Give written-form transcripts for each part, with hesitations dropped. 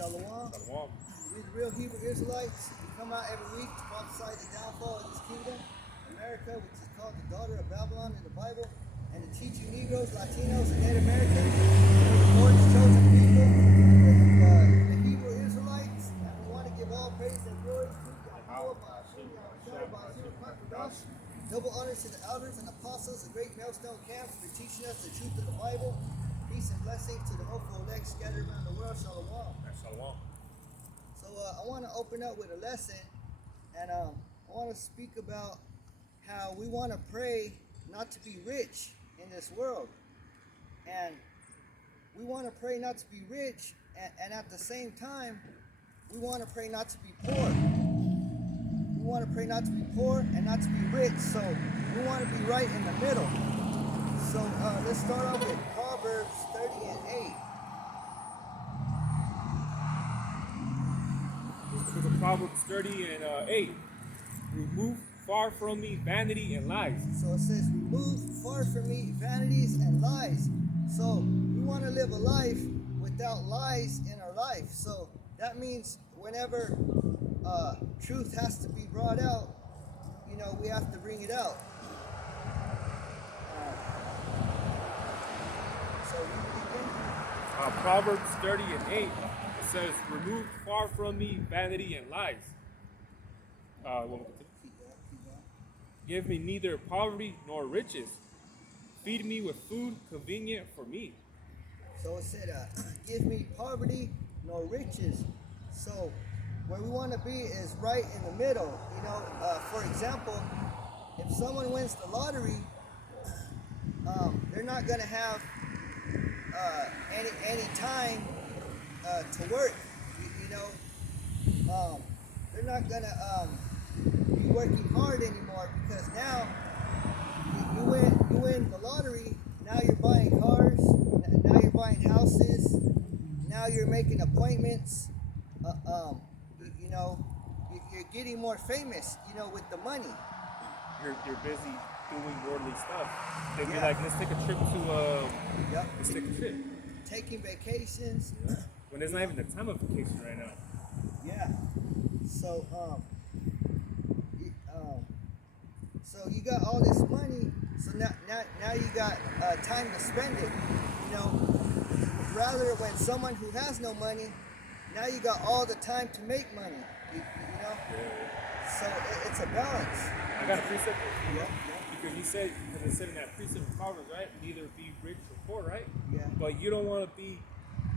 Shalom. Shalom. We're the real Hebrew Israelites. We come out every week to prophesy the downfall of this kingdom, America, which is called the daughter of Babylon in the Bible, and to teach you Negroes, Latinos, and Native Americans, we're the Lord's chosen people, the Hebrew Israelites, and we want to give all praise and glory to Yahweh, double honors to the elders and apostles, the great millstone camps, for teaching us the truth of the Bible. Peace and blessings to the hopeful elect scattered around the world. Shalom. Shalom. So I want to open up with a lesson, and I want to speak about how we want to pray not to be rich in this world, and we want to pray not to be rich, and at the same time, we want to pray not to be poor. We want to pray not to be poor and not to be rich, so we want to be right in the middle. So let's start off with Proverbs 30 and 8. This is Proverbs 30 and 8. Remove far from me vanity and lies. So it says, remove far from me vanities and lies. So we want to live a life without lies in our life. So that means whenever truth has to be brought out, we have to bring it out. Proverbs 30 and 8. It says, remove far from me vanity and lies. Give me neither poverty nor riches. Feed me with food convenient for me. So it said, give me poverty nor riches. So where we want to be is right in the middle. For example, if someone wins the lottery, they're not going to have any time to work. They're not going to be working hard anymore, because now you win the lottery. Now you're buying cars. Now you're buying houses. Now you're making appointments. You're getting more famous. With the money. You're busy doing worldly stuff. They'd be like, let's take a trip to let's take a trip. Taking vacations. When there's not even the time of vacation right now. Yeah. So so you got all this money. So now you got time to spend it. Rather when someone who has no money, now you got all the time to make money. Yeah. So it's a balance. I got a precept. Yeah. Because it said in that precept in Proverbs, right? Neither be rich or poor, right? Yeah. But you don't want to be.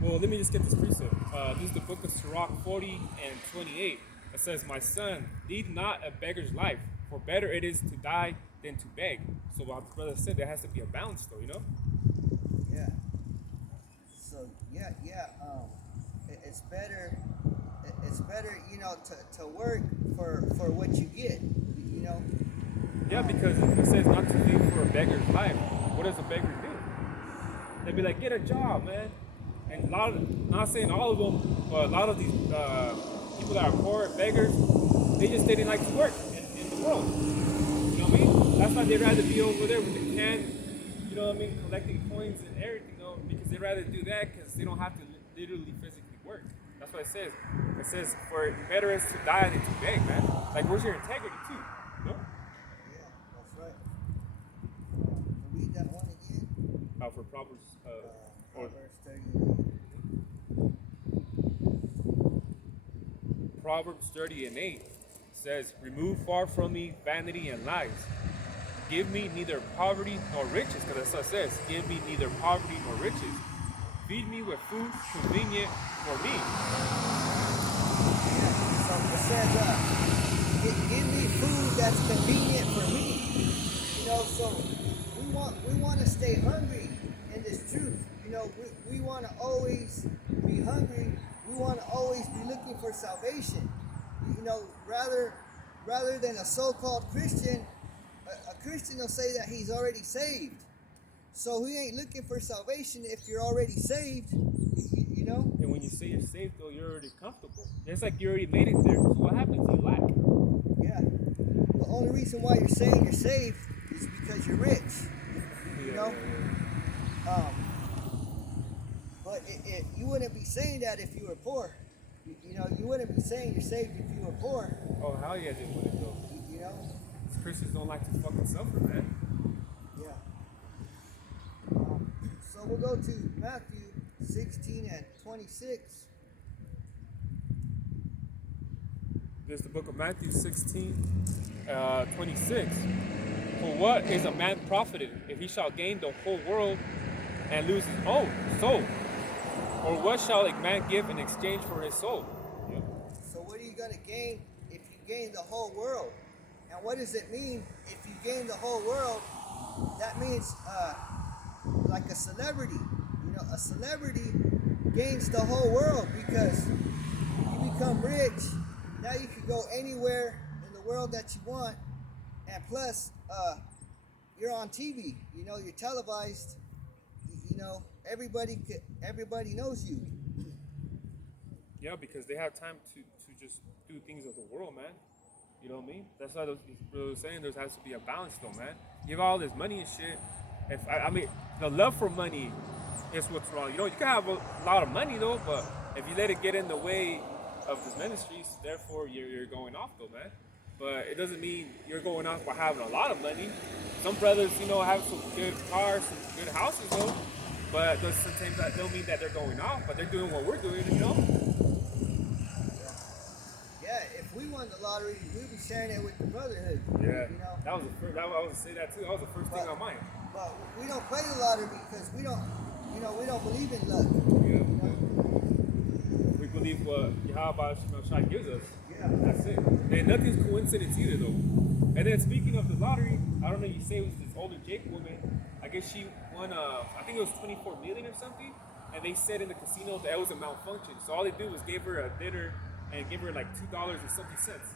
Well, let me just get this precept. This is the book of Sirach 40 and 28. It says, "My son, lead not a beggar's life, for better it is to die than to beg." So, my brother said there has to be a balance, though, Yeah. So it's better. It's better, to work for what you get. Yeah, because it says not to live for a beggar's life. What does a beggar do? They'd be like, get a job, man. And not saying all of them, but a lot of these people that are poor, beggars, they didn't like to work in the world. You know what I mean? That's why they'd rather be over there with the can, collecting coins and everything, because they'd rather do that because they don't have to literally physically work. That's what it says. It says, for better is to die than to beg, man. Like, where's your integrity, too? Yeah, that's right. Read that one again. For Proverbs. Proverbs 30. Proverbs 30 and 8 says, remove far from me vanity and lies. Give me neither poverty nor riches, because that's what it says. Give me neither poverty nor riches. Feed me with food convenient for me. Yeah, so it says, give me food that's convenient for me. So we want to stay hungry in this truth. We want to always be hungry. We want to always be looking for salvation. Rather than a so-called Christian, a Christian will say that he's already saved. So he ain't looking for salvation if you're already saved, And when you say you're saved, though, you're already comfortable. It's like you already made it there. So what happens? You lack. Yeah. The only reason why you're saying you're saved is because you're rich. But you wouldn't be saying that if you were poor. You wouldn't be saying you're saved if you were poor. Oh, hell yeah, they wouldn't though. You know? These Christians don't like to fucking suffer, man. Yeah. So we'll go to Matthew 16 and 26. This is the book of Matthew 16, 26. For what is a man profited if he shall gain the whole world and lose his own soul? Or what shall a man give in exchange for his soul? Yeah. So what are you going to gain if you gain the whole world? And what does it mean if you gain the whole world? That means like a celebrity. A celebrity gains the whole world because you become rich. Now you can go anywhere in the world that you want. And plus, you're on TV. You're televised. Everybody knows you. Yeah, because they have time to just do things of the world, man. You know what I mean? That's why those brothers saying there has to be a balance, though, man. You have all this money and shit. I mean, the love for money is what's wrong. You can have a lot of money though, but if you let it get in the way of this ministries, therefore you're going off, though, man. But it doesn't mean you're going off by having a lot of money. Some brothers, have some good cars, some good houses, though. But sometimes that don't mean that they're going off, but they're doing what we're doing, Yeah, if we won the lottery, we'd be sharing it with the brotherhood. Yeah, that was the first. I was gonna say that too. That was the first thing on mine. But we don't play the lottery because we don't believe in luck. Yeah. We believe what Yahweh Shai gives us. Yeah. That's it. And nothing's coincidence either, though. And then speaking of the lottery, I don't know. You say it was this older Jake woman. I guess she won. I think it was 24 million or something. And they said in the casino that it was a malfunction. So all they do was give her a dinner and give her like $2 and something cents.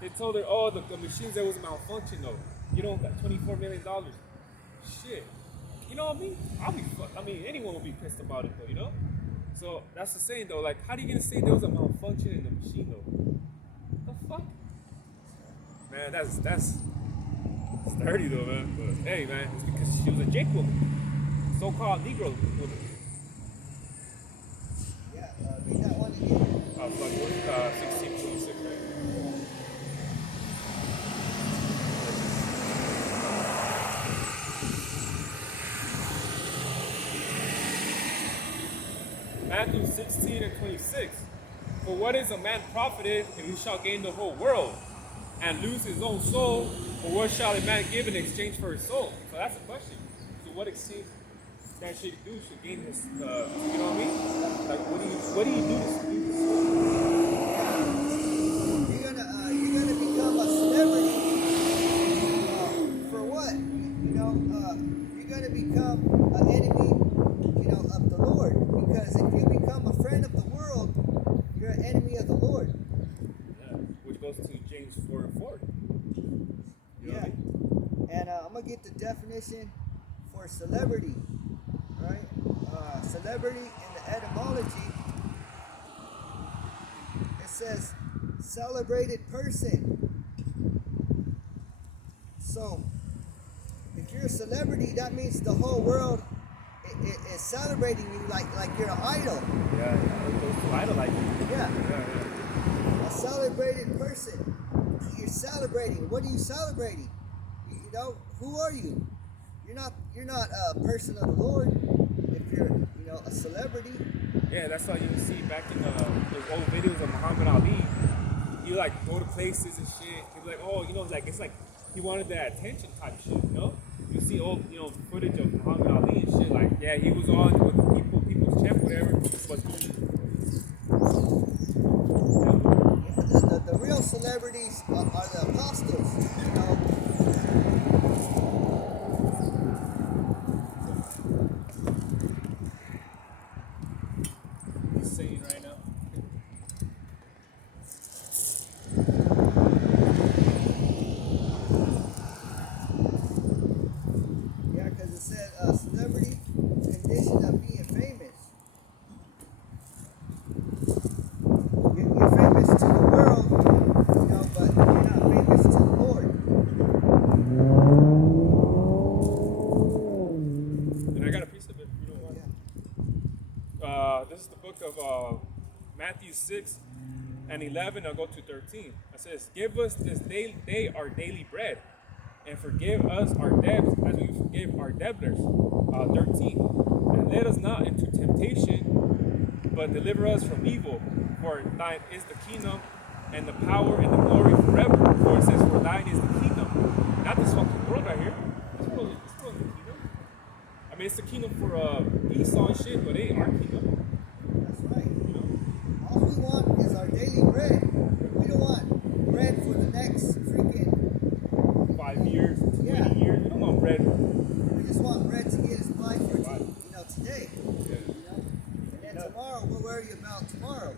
They told her, oh, the machines, there was a malfunction though. You don't got $24 million. Shit. You know what I mean? Anyone would be pissed about it though, So that's the saying though, like, how are you gonna say there was a malfunction in the machine though? The fuck? Man, that's dirty though, man. But hey, man, it's because she was a Jake woman. So-called Negro woman. Yeah, read that one again. Fuck, what? 1626, right? Matthew 16 and 26. For what is a man profited if he shall gain the whole world and lose his own soul? Or what shall a man give in exchange for his soul? So that's the question. So what exchange that should do to gain his, you know what I mean? Like, what do you do to gain his soul? You're gonna become a celebrity. For what? You're gonna become an enemy, of the Lord. Because if you become a friend of the world, you're an enemy of the Lord. Yeah, which goes to James 4 and 4. You know what I mean? And I'm gonna get the definition for celebrity. Right? Celebrity in the etymology, it says celebrated person. So, if you're a celebrity, that means the whole world is celebrating you like you're an idol. Yeah, it goes to idolize you. Yeah. A celebrated person. You're celebrating. What are you celebrating? Who are you? You're not a person of the Lord if you're, a celebrity. Yeah, that's why you see back in those old videos of Muhammad Ali. You like go to places and shit. He'd be like, oh, it's like he wanted that attention type shit, You see old, footage of Muhammad Ali and shit. Like, yeah, he was on with the people's champ, whatever. But the real celebrities are the apostles, He's saying right now. Yeah, because it said celebrity condition of being famous. You're famous to the world, but you're not famous to the Lord. And I got a piece of it. You know what? Yeah. This is the book of Matthew 6:11. I'll go to 13. It says, "Give us this day our daily bread, and forgive us our debts as we forgive our debtors." 13. "And let us not into temptation, but deliver us from evil. For thine is the kingdom, and the power, and the glory forever." For it says, "For thine is the kingdom." Not this fucking world right here. This world is the kingdom. I mean, it's the kingdom for Esau and shit, but it ain't our kingdom. That's right. You know? All we want is our daily bread. We don't want bread for the next freaking 5 years, 20 Yeah. years. We don't want bread. We just want bread to get us by for today. Yeah. And then tomorrow we'll worry about tomorrow.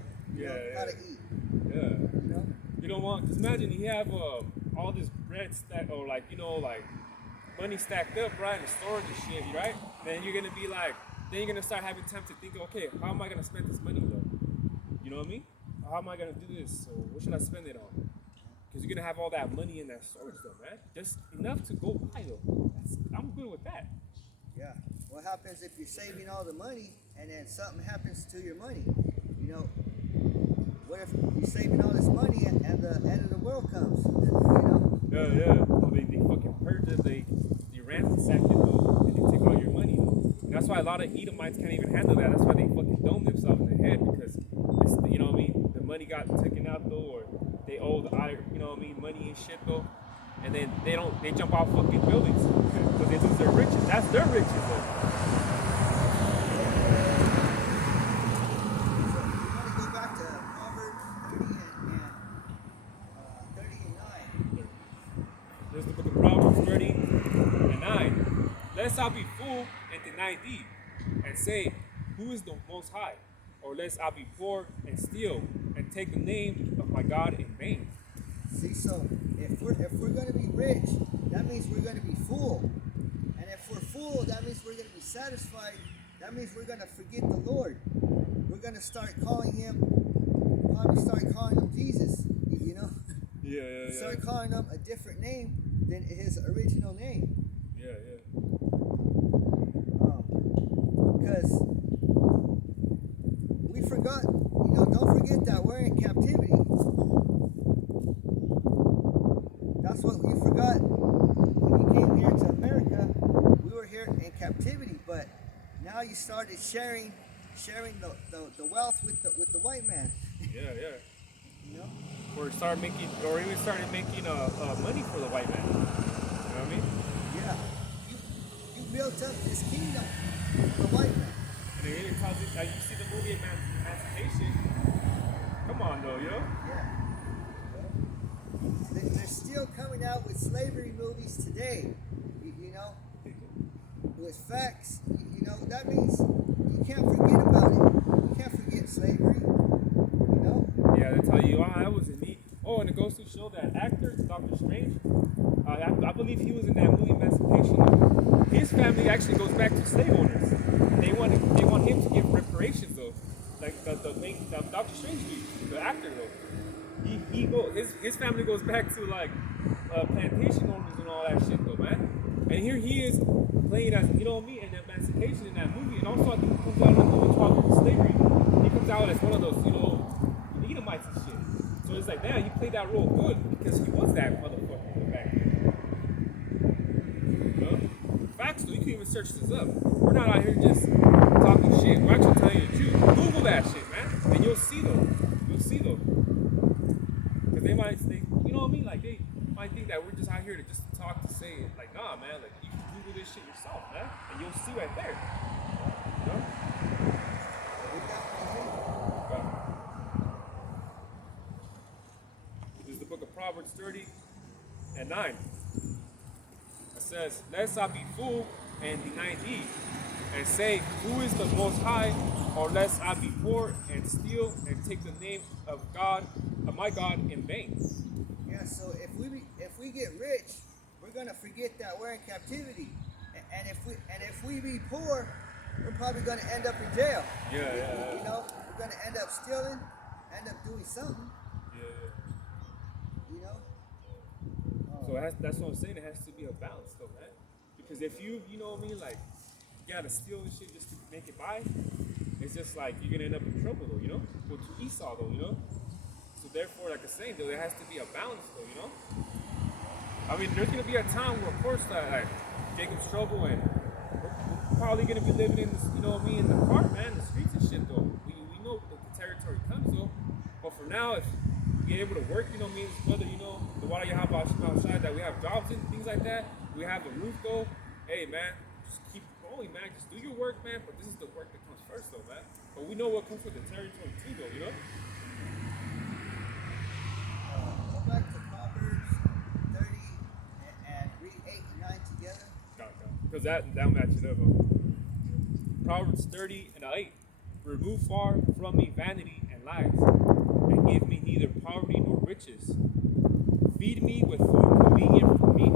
How to eat. Yeah. You know? You don't want, because imagine you have all this bread stacked, or like money stacked up, right, in stores and shit, right? Then you're gonna be like, then you're gonna start having time to think, okay, how am I gonna spend this money though? You know what I mean? How am I gonna do this? So what should I spend it on? Because you're gonna have all that money in that storage though, man. Just enough to go buy though. I'm good with that. Yeah. What happens if you're saving all the money and then something happens to your money? You know, what if you're saving all this money and the end of the world comes? You know? Yeah. Oh, they fucking purge it, they ransack it though, and they take all your money. And that's why a lot of Edomites can't even handle that. That's why they fucking dome themselves in the head, because it's, you know what I mean? The money got taken out though, or they owe you know what I mean, money and shit though. And then they jump off fucking buildings because they lose their riches. That's their riches though. So you want to go back to Proverbs 30 and 9. There's the book of Proverbs 30:9. "Lest I be fool and deny thee, and say, Who is the Most High? Or lest I be poor and steal, and take the name of my God in vain." See, so if we're going to be rich, that means we're going to be full. And if we're full, that means we're going to be satisfied. That means we're going to forget the Lord. We're going to start calling him, probably start calling him Jesus, you know? Yeah. Start calling him a different name than his original name. Yeah. Because we forgot, don't forget that we're in captivity. That's what we forgot when you came here to America. We were here in captivity, but now you started sharing the wealth with the white man. Yeah. You know? Or started making money for the white man. You know what I mean? Yeah. You built up this kingdom for the white man. And then it tells you, like, you see the movie Emancipation. Come on though, yo. Yeah. They're still coming out with slavery movies today, you know, with facts. That means you can't forget about it. You can't forget slavery, you know. Yeah, they tell you, that wasn't me. Oh, and it goes to show that actor, Doctor Strange, I believe he was in that movie Emancipation. His family actually goes back to slave owners. They want him to give reparations though, like the Doctor Strange dude, the actor though. His family goes back to like plantation owners and all that shit though, man. And here he is playing as, you know what I mean, in Emancipation in that movie. And also I think he comes out in the movie 12 Years of Slavery. He comes out as one of those, Edomites and shit. So it's like, damn, he played that role good because he was that motherfucker back then. You know? Facts though, you can even search this up. We're not out here just talking shit. We're actually telling you the truth. Google that shit, man. And you'll see though. Because they might think, you know what I mean? Like, they might think that we're just out here to just talk to say it. Like, nah, man, like, you can Google this shit yourself, man. And you'll see right there. You know? This is the book of Proverbs 30:9. It says, "Lest I be fool and deny thee, and say, Who is the Most High? Or lest I be poor and steal and take the name of my God in vain." Yeah. So if we get rich, we're gonna forget that we're in captivity, and if we be poor, we're probably gonna end up in jail. Yeah. You know, we're gonna end up stealing, end up doing something. Yeah. You know. So that's what I'm saying. It has to be a balance, though, man. Because if you know what I mean, like, you gotta steal and shit just to make it by, it's just like you're gonna end up in trouble though, you know? With Esau though, you know? So therefore, like I was saying though, there has to be a balance though, you know? I mean, there's gonna be a time where, of course, like Jacob's trouble, and we're probably gonna be living in this, you know what I mean, in the park, man, the streets and shit though. We know that the territory comes though, but for now, if we're able to work, you know, me and his brother, you know, the water you have outside, that we have jobs and things like that, we have the roof though. Hey man, just keep going, man. Just do your work, man. But this is the work that comes first though, man. But we know what comes with the territory too, though, you know. Go back to Proverbs 30 and read 8 and 9 together. Because that matches up. Proverbs 30 and 8. Remove far from me vanity and lies, and give me neither poverty nor riches. Feed me with food convenient for me,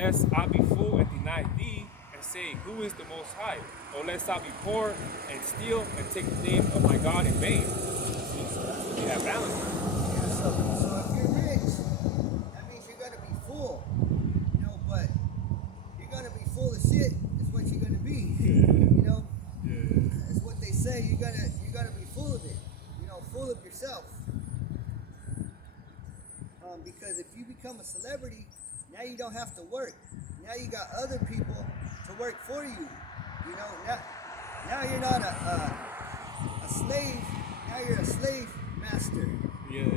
lest I be full and deny thee, and say, who is the Most High? Or lest I be poor and steal and take the name of my God in vain. So that's what you have balance. Yeah, so if you're rich, that means you're gonna be full. You know, but you're gonna be full of shit is what you're gonna be. You know? Yeah. It's what they say, you're gonna be full of it. You know, full of yourself. Because if you become a celebrity, now you don't have to work. Now you got other people to work for you. You know, now you're not a slave. Now you're a slave master. Yeah. You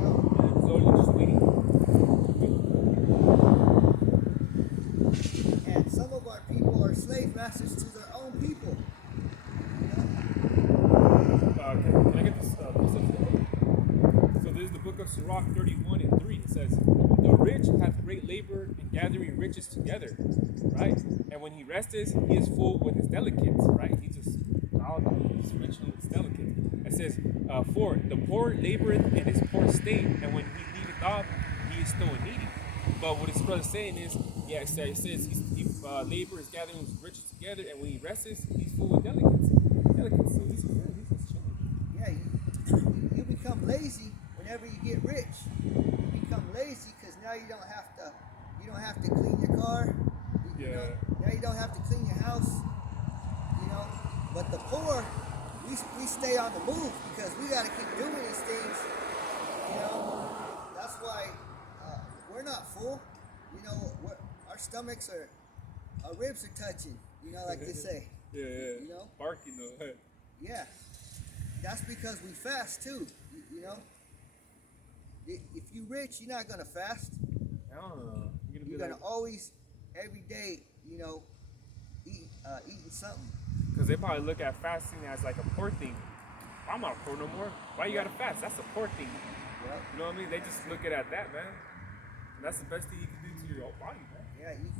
know? So you're just waiting. And some of our people are slave masters to their own people. You know? Can I get this? So this is the book of Sirach 31 and 3. It says, the rich hath great labor in gathering riches together, right? And when he resteth, he is full with his delicates, right? He's just rich with his delicates. It says, 4, the poor laboreth in his poor state, and when he leaveth off, he is still needy. But what his brother's saying is, yeah, it says he labor is gathering his riches together, and when he resteth, he's full with delicates. So he's cool. He's just chilling. Yeah, you become lazy whenever you get rich. You become lazy because now you don't have to clean your car. You know, now you don't have to clean your house. You know, but the poor, we stay on the move because we got to keep doing these things. You know, that's why we're not full. You know, our stomachs our ribs are touching. You know, like they say. Yeah. You know, Barking though. yeah. That's because we fast too. You know, if you rich, you're not gonna fast. I don't know. You're gonna always, every day, you know, eating something. Because they probably look at fasting as like a poor thing. I'm not poor no more. Why you gotta fast? That's a poor thing. Yep. You know what I mean? They just look at that, man. And that's the best thing you can do to your own body, man. Yeah, you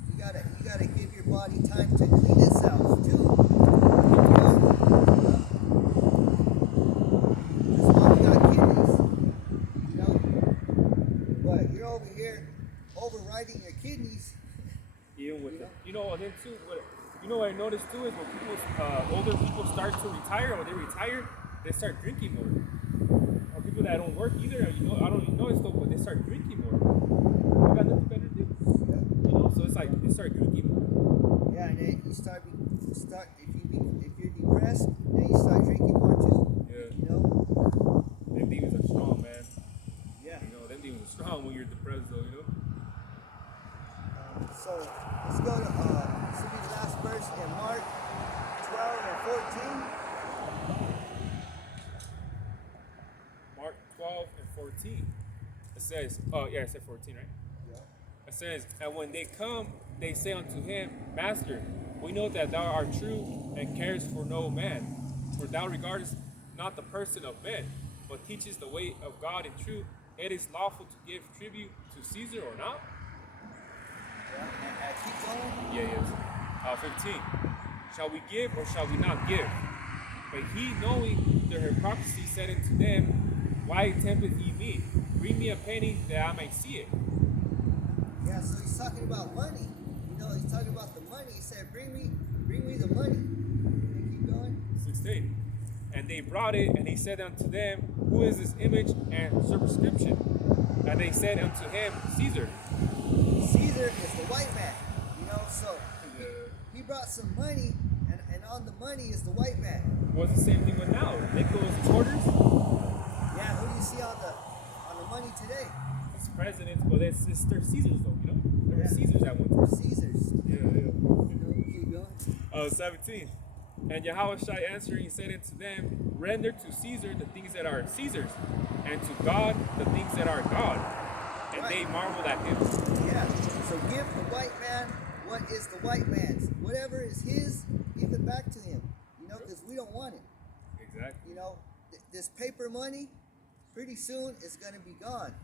gotta give your body time to clean itself too. You know? That's why we got kidneys. You know, but you're over here overriding your kidneys. Even with and then too, what I noticed too is when people, older people start to retire, or they retire, they start drinking more. Or people that don't work either, I don't even notice though, but they start drinking more. They got nothing better to do. Yeah. You know, so it's like they start drinking more. Yeah, and then you start if you're depressed, then you start drinking more too. Yeah. You know. Them demons are strong, man. Yeah. You know, them demons are strong when you're depressed though, you know. So let's go to this will be the last verse in Mark 12 and 14. Mark 12 and 14. It says, it said 14, right? Yeah. It says, and when they come, they say unto him, Master, we know that thou art true and carest for no man, for thou regardest not the person of men, but teachest the way of God in truth. It is lawful to give tribute to Caesar or not? And keep going. Yes. 15. Shall we give or shall we not give? But he, knowing their hypocrisy, said unto them, Why tempteth ye me? Bring me a penny that I may see it. Yeah, so he's talking about money. You know, he's talking about the money. He said, Bring me the money. And keep going. 16. And they brought it, and he said unto them, Who is this image and superscription? And they said unto him, Caesar. Caesar is the white man, you know, so he brought some money, and on the money is the white man. Well, it's the same thing with now. Nickels, quarters, Yeah, who do you see on the money today? it's presidents, but it's their Caesars though, you know? There were Yeah. Caesars at one time. Caesars. Yeah. You know, keep going. 17. And Yahushua answering said unto them, render to Caesar the things that are Caesar's, and to God the things that are God. And they marveled at him. Yeah. So give the white man what is the white man's. Whatever is his, give it back to him. You know, because we don't want it. Exactly. You know, this paper money, pretty soon is going to be gone.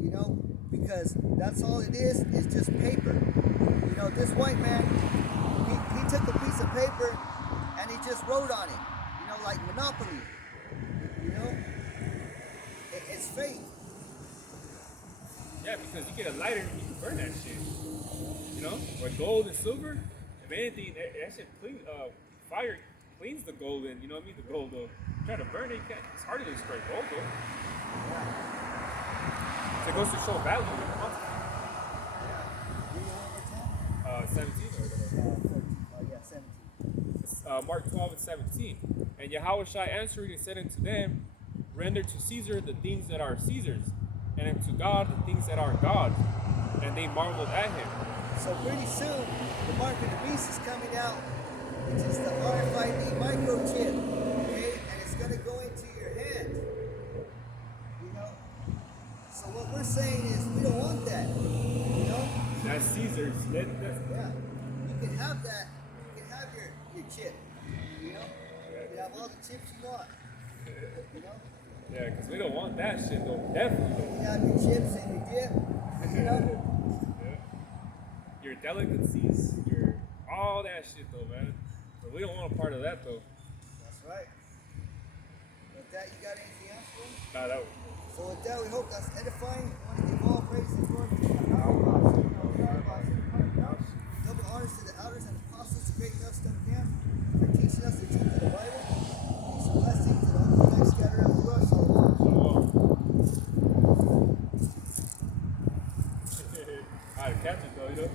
You know, because that's all it is just paper. You know, this white man, he took a piece of paper and he just wrote on it. You know, like Monopoly. You know, it's fake. Yeah, because you get a lighter and you can burn that shit. You know? Or gold and silver, if anything, that shit fire cleans the gold and, you know what I mean? The gold though. Try to burn it, you can't. It's harder to destroy gold though. So it goes to show value. You know? 17 or whatever. Yeah, 17. Mark 12 and 17. And Yahushua answering and said unto them, render to Caesar the things that are Caesar's, and unto God the things that are God's. And they marveled at him. So pretty soon, the mark of the beast is coming out, which is the RFID microchip, okay? And it's going to go into your hand, you know? So what we're saying is we don't want that, you know? That's Caesar's. Yeah, you can have that. You can have your chip, you know? You can have all the chips you want, you know? Yeah, because we don't want that shit though. Definitely. You can have your chips and your dip, you know? Your delicacies, your all that shit though, man. But we don't want a part of that though. That's right. With that, you got anything else for me? Nah, that So with that, we hope that's edifying. We want to give all praise and glory to God. Double honors to the elders and apostles, the great Millstone Camp, for teaching us the truth of the Bible. Peace and blessings to the whole night scattered out the world. Shalom. I had to catch it though, you know.